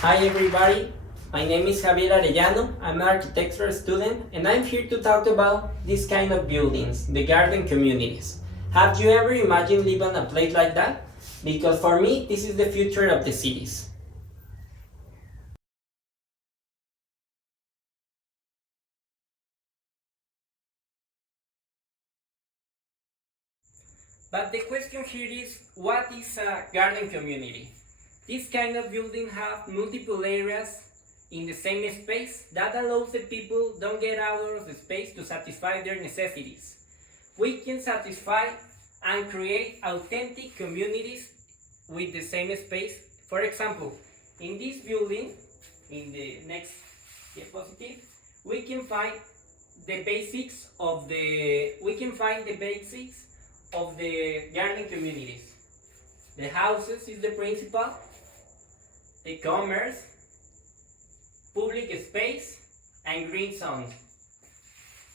Hi everybody, my name is Javier Arellano, I'm an architecture student and I'm here to talk about this kind of buildings, the garden communities. Have you ever imagined living on a place like that? Because for me, this is the future of the cities. But the question here is, what is a garden community? This kind of building have multiple areas in the same space that allows the people don't get out of the space to satisfy their necessities. We can satisfy and create authentic communities with the same space. For example, in this building, in the next diapositive, we can find the basics of the garden communities. The houses is the principal, the commerce, public space, and green zones.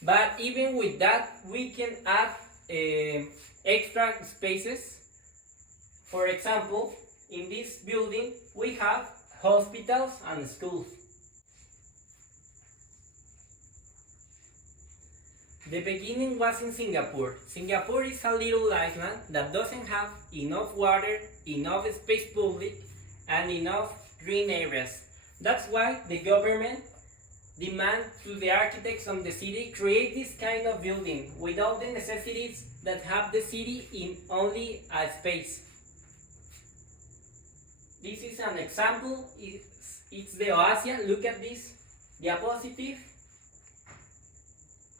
But even with that, we can add extra spaces. For example, in this building, we have hospitals and schools. The beginning was in Singapore. Singapore is a little island that doesn't have enough water, enough space public, and enough green areas. That's why the government demand to the architects of the city create this kind of building with all the necessities that have the city in only a space. This is an example. It's the Oasia. Look at this diapositive.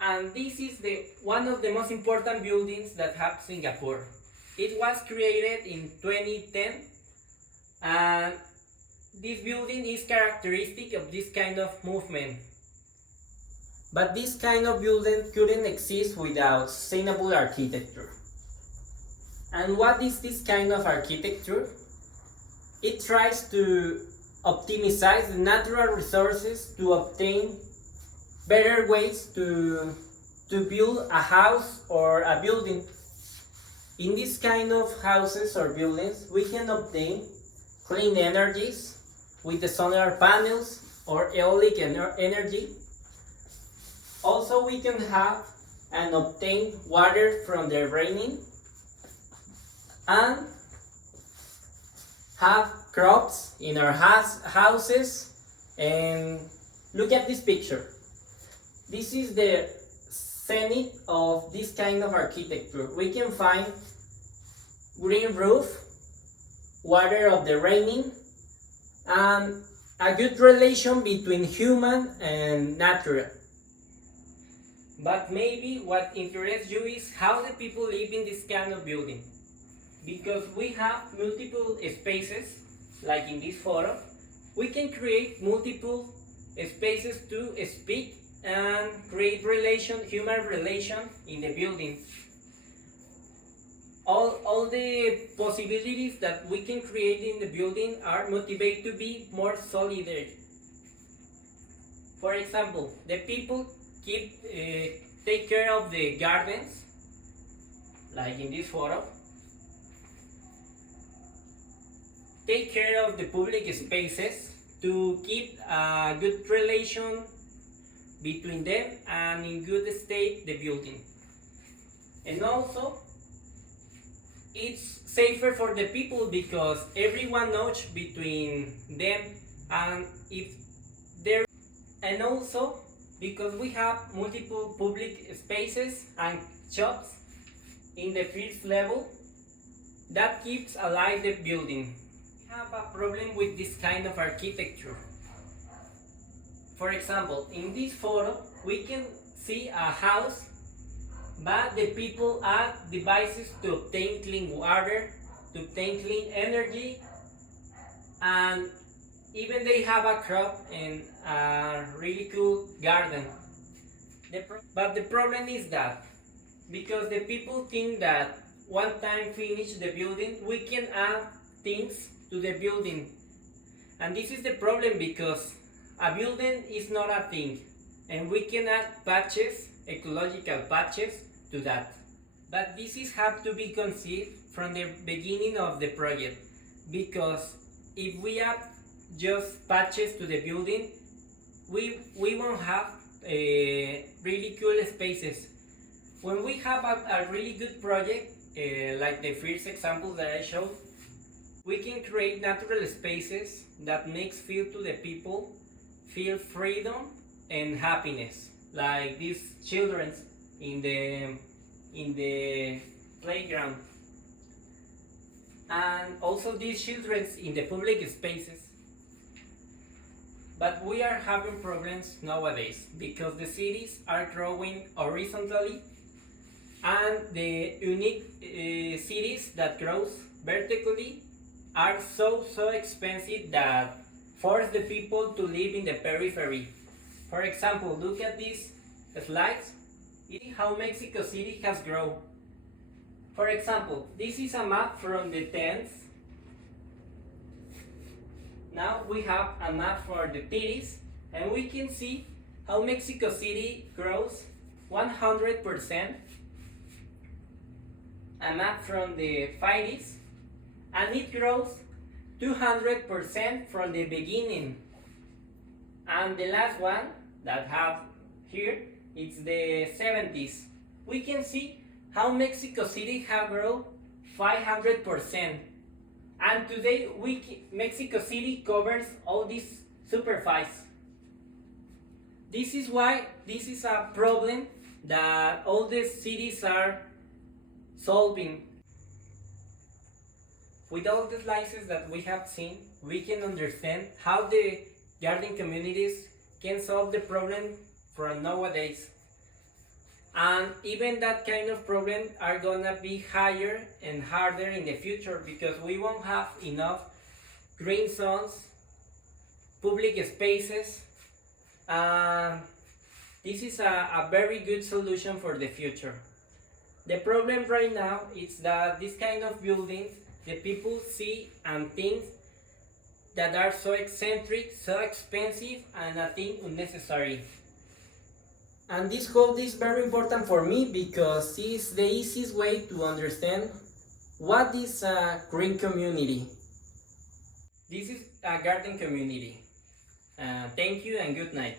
And this is one of the most important buildings that have Singapore. It was created in 2010, and this building is characteristic of this kind of movement. But this kind of building couldn't exist without sustainable architecture. And what is this kind of architecture? It tries to optimize the natural resources to obtain better ways to build a house or a building. In this kind of houses or buildings, we can obtain clean energies with the solar panels or eolic energy. Also, we can have and obtain water from the raining and have crops in our houses. And look at this picture. This is the zenith of this kind of architecture. We can find green roof, water of the raining, and a good relation between human and nature. But maybe what interests you is how the people live in this kind of building. Because we have multiple spaces, like in this photo, we can create multiple spaces to speak and create human relation in the building. All the possibilities that we can create in the building are motivated to be more solidary. For example, the people take care of the gardens, like in this photo. Take care of the public spaces to keep a good relation between them and in good state the building. And also, it's safer for the people because everyone knows between them, and if there, and also because we have multiple public spaces and shops in the first level that keeps alive the building. We have a problem with this kind of architecture. For example, in this photo, we can see a house, but the people add devices to obtain clean water, to obtain clean energy, and even they have a crop and a really cool garden. But the problem is that, because the people think that one time finish the building, we can add things to the building. And this is the problem because a building is not a thing, and we can add patches, ecological patches, to that. But this have to be conceived from the beginning of the project, because if we add just patches to the building, we won't have really cool spaces. When we have a really good project, like the first example that I showed, we can create natural spaces that makes feel to the people feel freedom and happiness, like these children in the playground, and also these children in the public spaces. But we are having problems nowadays because the cities are growing horizontally, and the unique cities that grows vertically are so expensive that force the people to live in the periphery. For example, look at these slides. See how Mexico City has grown. For example, this is a map from the 10s. Now we have a map for the 30s, and we can see how Mexico City grows 100%. A map from the 50s, and it grows 200% from the beginning. And the last one that have here, it's the 70s. We can see how Mexico City have grown 500%. And today Mexico City covers all this superficie. This is why this is a problem that all the cities are solving. With all the slices that we have seen, we can understand how the garden communities can solve the problem from nowadays. And even that kind of problem are gonna be higher and harder in the future because we won't have enough green zones, public spaces. This is a very good solution for the future. The problem right now is that this kind of buildings, the people see and think that are so eccentric, so expensive, and I think unnecessary. And this whole is very important for me because it's the easiest way to understand what is a green community. This is a garden community. Thank you and good night.